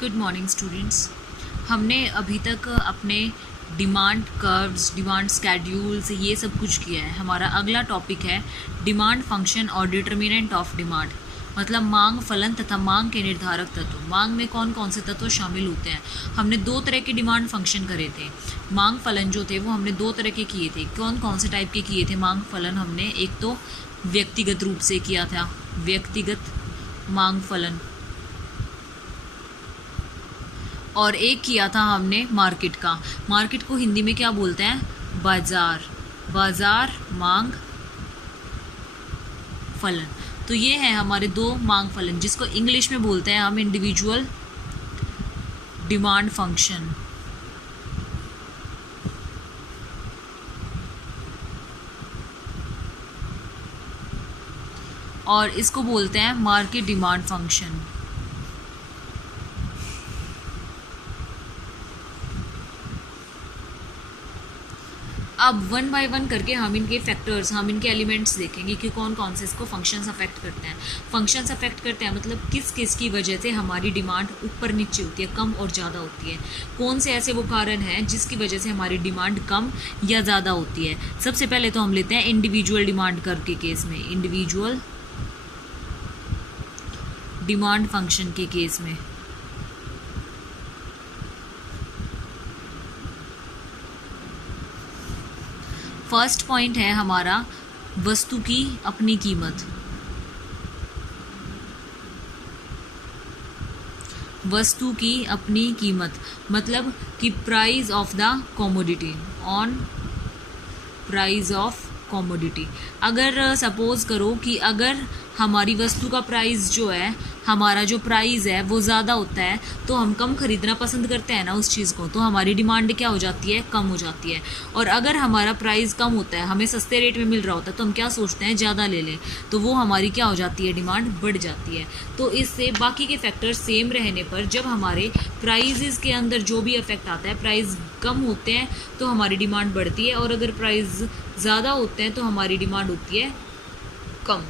Good morning students. हमने अभी तक अपने डिमांड कर्व्स, डिमांड स्केड्यूल्स, ये सब कुछ किया है। हमारा अगला टॉपिक है डिमांड फंक्शन और डिटर्मिनेंट ऑफ डिमांड, मतलब मांग फलन तथा मांग के निर्धारक तत्व। मांग में कौन कौन से तत्व शामिल होते हैं। हमने दो तरह के डिमांड फंक्शन करे थे। मांग फलन जो थे वो हमने दो तरह के किए थे। कौन कौन से टाइप के किए थे मांग फलन हमने? एक तो व्यक्तिगत रूप से किया था, व्यक्तिगत मांग फलन, और एक किया था हमने मार्केट का। मार्केट को हिंदी में क्या बोलते हैं? बाजार, बाजार मांग फलन। तो ये है हमारे दो मांग फलन, जिसको इंग्लिश में बोलते हैं हम इंडिविजुअल डिमांड फंक्शन। और इसको बोलते हैं मार्केट डिमांड फंक्शन। अब वन बाय वन करके हम इनके फैक्टर्स, हम इनके एलिमेंट्स देखेंगे कि कौन कौन से इसको फंक्शंस अफेक्ट करते हैं। फंक्शंस अफेक्ट करते हैं मतलब किस किस की वजह से हमारी डिमांड ऊपर नीचे होती है, कम और ज़्यादा होती है। कौन से ऐसे वो कारण हैं जिसकी वजह से हमारी डिमांड कम या ज़्यादा होती है। सबसे पहले तो हम लेते हैं इंडिविजुअल डिमांड कर्व के केस में, इंडिविजुअल डिमांड फंक्शन के केस में। फर्स्ट पॉइंट है हमारा वस्तु की अपनी कीमत। वस्तु की अपनी कीमत मतलब कि price of the commodity, on price of commodity. अगर सपोज करो कि अगर हमारी वस्तु का प्राइस जो है, हमारा जो प्राइस है वो ज़्यादा होता है तो हम कम खरीदना पसंद करते हैं ना उस चीज़ को, तो हमारी डिमांड क्या हो जाती है? कम हो जाती है। और अगर हमारा प्राइस कम होता है, हमें सस्ते रेट में मिल रहा होता है, तो हम क्या सोचते हैं? ज़्यादा ले लें, तो वो हमारी क्या हो जाती है? डिमांड बढ़ जाती है। तो इससे बाकी के फैक्टर्स सेम रहने पर जब हमारे प्राइजेस के अंदर जो भी इफेक्ट आता है, प्राइस कम होते हैं तो हमारी डिमांड बढ़ती है, और अगर प्राइस ज़्यादा होते हैं तो हमारी डिमांड होती है कम।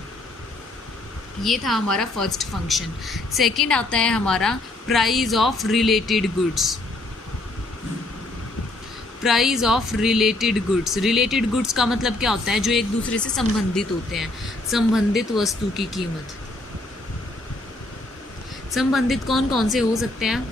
ये था हमारा फर्स्ट फंक्शन। सेकंड आता है हमारा price of related goods. Price of related goods, related goods का मतलब क्या होता है? जो एक दूसरे से संबंधित होते हैं, संबंधित वस्तु की कीमत। संबंधित कौन कौन से हो सकते हैं?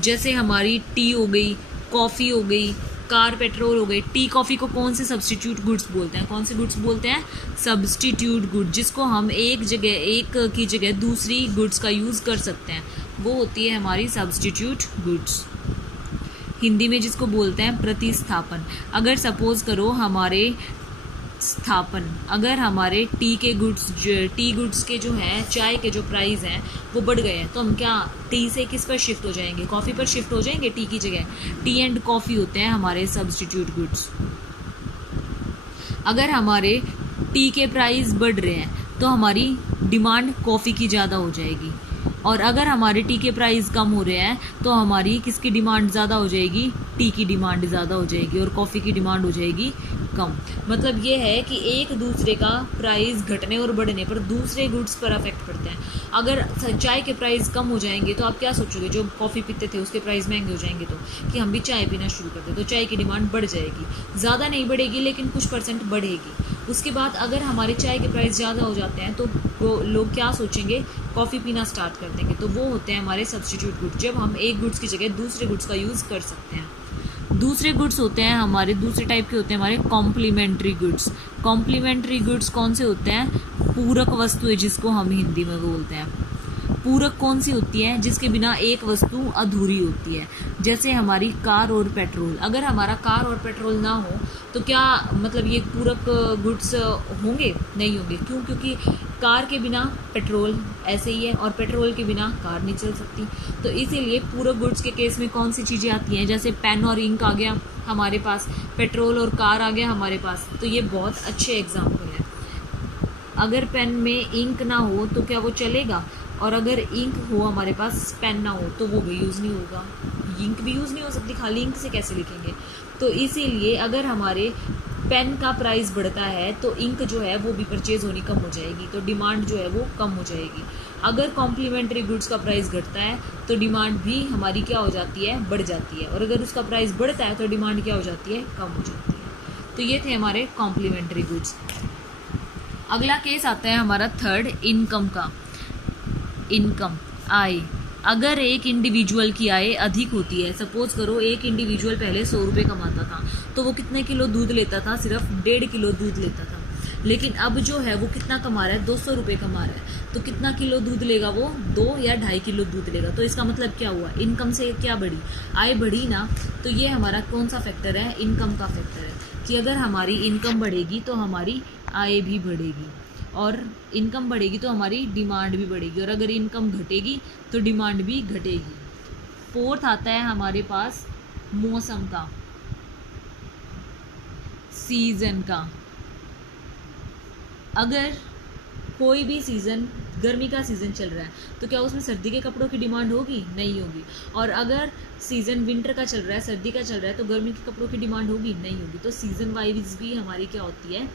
जैसे हमारी टी हो गई, कॉफ़ी हो गई, कार पेट्रोल हो गई। टी कॉफ़ी को कौन से सब्स्टिट्यूट गुड्स बोलते हैं? कौन से गुड्स बोलते हैं? सब्स्टिट्यूट गुड, जिसको हम एक की जगह दूसरी गुड्स का यूज़ कर सकते हैं, वो होती है हमारी सब्स्टिट्यूट गुड्स। हिंदी में जिसको बोलते हैं प्रतिस्थापन। अगर सपोज करो हमारे अगर हमारे टी गुड्स के जो हैं, चाय के जो प्राइस हैं वो बढ़ गए हैं, तो हम क्या टी से किस पर शिफ्ट हो जाएंगे? कॉफ़ी पर शिफ्ट हो जाएंगे टी की जगह। टी एंड कॉफ़ी होते हैं हमारे सब्स्टिट्यूट गुड्स। अगर हमारे टी के प्राइस बढ़ रहे हैं तो हमारी डिमांड कॉफ़ी की ज़्यादा हो जाएगी, और अगर हमारे टी के प्राइस कम हो रहे हैं तो हमारी किसकी डिमांड ज़्यादा हो जाएगी? टी की डिमांड ज़्यादा हो जाएगी, और कॉफ़ी की डिमांड हो जाएगी कम। मतलब ये है कि एक दूसरे का प्राइस घटने और बढ़ने पर दूसरे गुड्स पर अफेक्ट पड़ते हैं। अगर चाय के प्राइस कम हो जाएंगे तो आप क्या सोचोगे? जो कॉफ़ी पीते थे उसके प्राइस महंगे हो जाएंगे तो कि हम भी चाय पीना शुरू कर दें, तो चाय की डिमांड बढ़ जाएगी। ज़्यादा नहीं बढ़ेगी लेकिन कुछ परसेंट बढ़ेगी। उसके बाद अगर हमारे चाय के प्राइस ज़्यादा हो जाते हैं तो वो लोग क्या सोचेंगे? कॉफ़ी पीना स्टार्ट कर देंगे। तो वो होते हैं हमारे सब्स्टिट्यूट गुड्स, जब हम एक गुड्स की जगह दूसरे गुड्स का यूज़ कर सकते हैं। दूसरे गुड्स होते हैं हमारे, दूसरे टाइप के होते हैं हमारे कॉम्प्लीमेंट्री गुड्स। कॉम्प्लीमेंट्री गुड्स कौन से होते हैं? पूरक वस्तुएं, जिसको हम हिंदी में बोलते हैं। पूरक कौन सी होती है? जिसके बिना एक वस्तु अधूरी होती है। जैसे हमारी कार और पेट्रोल। अगर हमारा कार और पेट्रोल ना हो तो क्या मतलब ये पूरक गुड्स होंगे? नहीं होंगे। क्यों? क्योंकि कार के बिना पेट्रोल ऐसे ही है, और पेट्रोल के बिना कार नहीं चल सकती। तो इसीलिए पूरक गुड्स के केस में कौन सी चीज़ें आती हैं? जैसे पेन और इंक आ गया हमारे पास, पेट्रोल और कार आ गया हमारे पास। तो ये बहुत अच्छे एग्जाम्पल हैं। अगर पेन में इंक ना हो तो क्या वो चलेगा? और अगर इंक हो हमारे पास, पेन ना हो, तो वो भी यूज़ नहीं होगा। इंक भी यूज़ नहीं हो सकती, खाली इंक से कैसे लिखेंगे? तो इसीलिए अगर हमारे पेन का प्राइस बढ़ता है तो इंक जो है वो भी परचेज होनी कम हो जाएगी, तो डिमांड जो है वो कम हो जाएगी। अगर कॉम्प्लीमेंट्री गुड्स का प्राइस घटता है तो डिमांड भी हमारी क्या हो जाती है, बढ़ जाती है, और अगर उसका प्राइस बढ़ता है तो डिमांड क्या हो जाती है, कम हो जाती है। तो ये थे हमारे कॉम्प्लीमेंट्री गुड्स। अगला केस आता है हमारा थर्ड, इनकम का। इनकम, आय। अगर एक इंडिविजुअल की आय अधिक होती है, सपोज करो एक इंडिविजुअल पहले 100 रुपये कमाता था, तो वो कितने किलो दूध लेता था, सिर्फ 1.5 किलो दूध लेता था। लेकिन अब जो है वो कितना कमा रहा है, 200 रुपये कमा रहा है, तो कितना किलो दूध लेगा वो, 2 या 2.5 किलो दूध लेगा। तो इसका मतलब क्या हुआ, इनकम से क्या बढ़ी, आय बढ़ी ना। तो ये हमारा कौन सा फैक्टर है, इनकम का फैक्टर है, कि अगर हमारी इनकम बढ़ेगी तो हमारी आय भी बढ़ेगी, और इनकम बढ़ेगी तो हमारी डिमांड भी बढ़ेगी, और अगर इनकम घटेगी तो डिमांड भी घटेगी। फोर्थ आता है हमारे पास मौसम का, सीजन का। अगर कोई भी सीज़न, गर्मी का सीज़न चल रहा है, तो क्या उसमें सर्दी के कपड़ों की डिमांड होगी, नहीं होगी। और अगर सीज़न विंटर का चल रहा है, सर्दी का चल रहा है, तो गर्मी के कपड़ों की डिमांड होगी, नहीं होगी। तो सीज़न वाइज भी हमारी क्या होती है,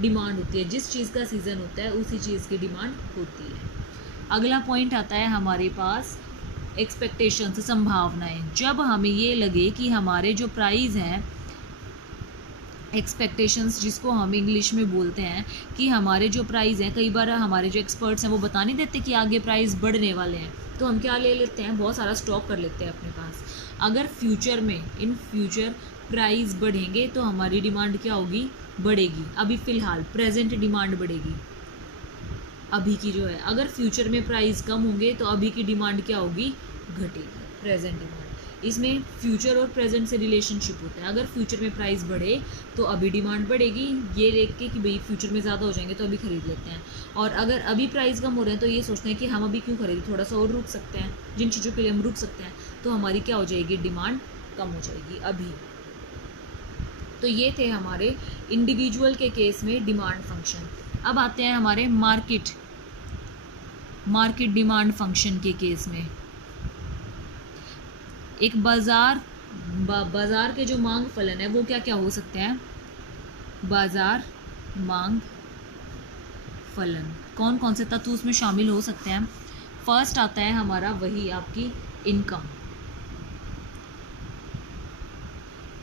डिमांड होती है। जिस चीज़ का सीज़न होता है उसी चीज़ की डिमांड होती है। अगला पॉइंट आता है हमारे पास एक्सपेक्टेशंस, संभावनाएं। जब हमें ये लगे कि हमारे जो प्राइस हैं, एक्सपेक्टेशंस जिसको हम इंग्लिश में बोलते हैं, कि हमारे जो प्राइस हैं, कई बार हमारे जो एक्सपर्ट्स हैं वो बता नहीं देते कि आगे प्राइस बढ़ने वाले हैं, तो हम क्या ले लेते हैं, बहुत सारा स्टॉक कर लेते हैं अपने पास। अगर फ्यूचर में, इन फ्यूचर प्राइस बढ़ेंगे तो हमारी डिमांड क्या होगी, बढ़ेगी। अभी फ़िलहाल प्रेजेंट डिमांड बढ़ेगी, अभी की जो है। अगर फ्यूचर में प्राइस कम होंगे तो अभी की डिमांड क्या होगी, घटेगी, प्रेजेंट डिमांड। इसमें फ्यूचर और प्रेजेंट से रिलेशनशिप होता है। अगर फ्यूचर में प्राइस बढ़े तो अभी डिमांड बढ़ेगी, ये देख के कि भाई फ्यूचर में ज़्यादा हो जाएंगे तो अभी खरीद लेते हैं। और अगर अभी प्राइस कम हो रहे हैं तो ये सोचते हैं कि हम अभी क्यों खरीदें, थोड़ा सा और रुक सकते हैं, जिन चीज़ों के लिए हम रुक सकते हैं, तो हमारी क्या हो जाएगी, डिमांड कम हो जाएगी अभी। तो ये थे हमारे इंडिविजुअल के केस में डिमांड फंक्शन। अब आते हैं हमारे मार्केट डिमांड फंक्शन के केस में। एक बाजार के जो मांग फलन है वो क्या क्या हो सकते हैं, बाजार मांग फलन, कौन कौन से तत्व उसमें शामिल हो सकते हैं। फर्स्ट आता है हमारा वही आपकी इनकम।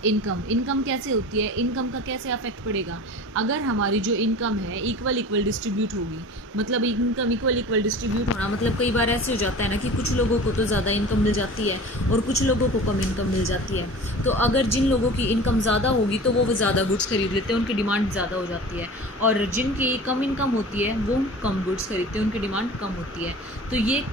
इनकम कैसे होती है, इनकम का कैसे अफेक्ट पड़ेगा। अगर हमारी जो इनकम है इक्वल डिस्ट्रीब्यूट होगी, मतलब इनकम इक्वल डिस्ट्रीब्यूट होना मतलब कई बार ऐसे हो जाता है ना कि कुछ लोगों को तो ज़्यादा इनकम मिल जाती है और कुछ लोगों को कम इनकम मिल जाती है। तो अगर जिन लोगों की इनकम ज़्यादा होगी तो वो ज़्यादा गुड्स खरीद लेते हैं, उनकी डिमांड ज़्यादा हो जाती है, और जिनकी कम इनकम होती है वो कम गुड्स खरीदते हैं, उनकी डिमांड कम होती है। तो ये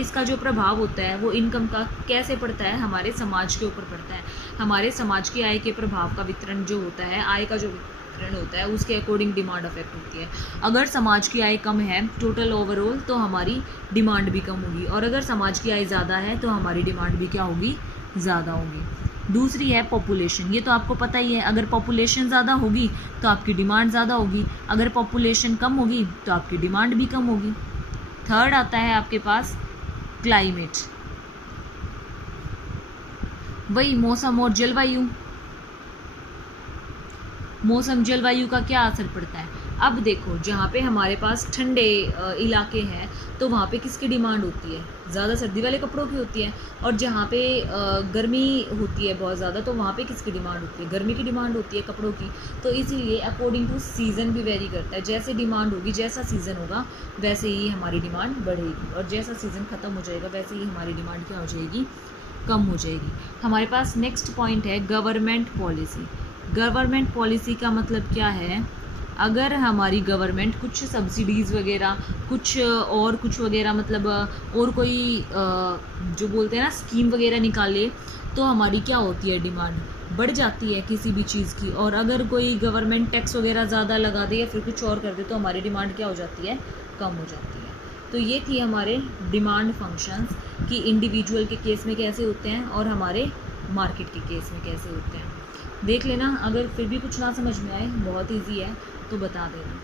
इसका जो प्रभाव होता है वो इनकम का कैसे पड़ता है, हमारे समाज के ऊपर पड़ता है। हमारे समाज की आय के प्रभाव का वितरण जो होता है, आय का जो वितरण होता है उसके अकॉर्डिंग डिमांड अफेक्ट होती है। अगर समाज की आय कम है टोटल ओवरऑल तो हमारी डिमांड भी कम होगी, और अगर समाज की आय ज़्यादा है तो हमारी डिमांड भी क्या होगी, ज़्यादा होगी। दूसरी है पॉपुलेशन, ये तो आपको पता ही है, अगर पॉपुलेशन ज़्यादा होगी तो आपकी डिमांड ज़्यादा होगी, अगर पॉपुलेशन कम होगी तो आपकी डिमांड भी कम होगी। थर्ड आता है आपके पास क्लाइमेट, वही मौसम और जलवायु। मौसम जलवायु का क्या असर पड़ता है। अब देखो, जहाँ पे हमारे पास ठंडे इलाके हैं तो वहाँ पे किसकी डिमांड होती है, ज़्यादा सर्दी वाले कपड़ों की होती है, और जहाँ पे गर्मी होती है बहुत ज़्यादा तो वहाँ पे किसकी डिमांड होती है, गर्मी की डिमांड होती है कपड़ों की। तो इसीलिए अकॉर्डिंग टू सीज़न भी वेरी करता है, जैसे डिमांड होगी, जैसा सीज़न होगा वैसे ही हमारी डिमांड बढ़ेगी, और जैसा सीज़न ख़त्म हो जाएगा वैसे ही हमारी डिमांड क्या हो जाएगी, कम हो जाएगी। हमारे पास नेक्स्ट पॉइंट है गवर्नमेंट पॉलिसी। गवर्नमेंट पॉलिसी का मतलब क्या है, अगर हमारी गवर्नमेंट कुछ सब्सिडीज़ वगैरह कुछ वगैरह मतलब और कोई जो बोलते हैं ना स्कीम वगैरह निकाले तो हमारी क्या होती है, डिमांड बढ़ जाती है किसी भी चीज़ की। और अगर कोई गवर्नमेंट टैक्स वगैरह ज़्यादा लगा दे या फिर कुछ और कर दे तो हमारी डिमांड क्या हो जाती है, कम हो जाती है। तो ये थी हमारे डिमांड फंक्शंस कि इंडिविजुअल के केस में कैसे होते हैं और हमारे मार्केट के केस में कैसे होते हैं। देख लेना, अगर फिर भी कुछ ना समझ में आए, बहुत ईजी है तो बता देना।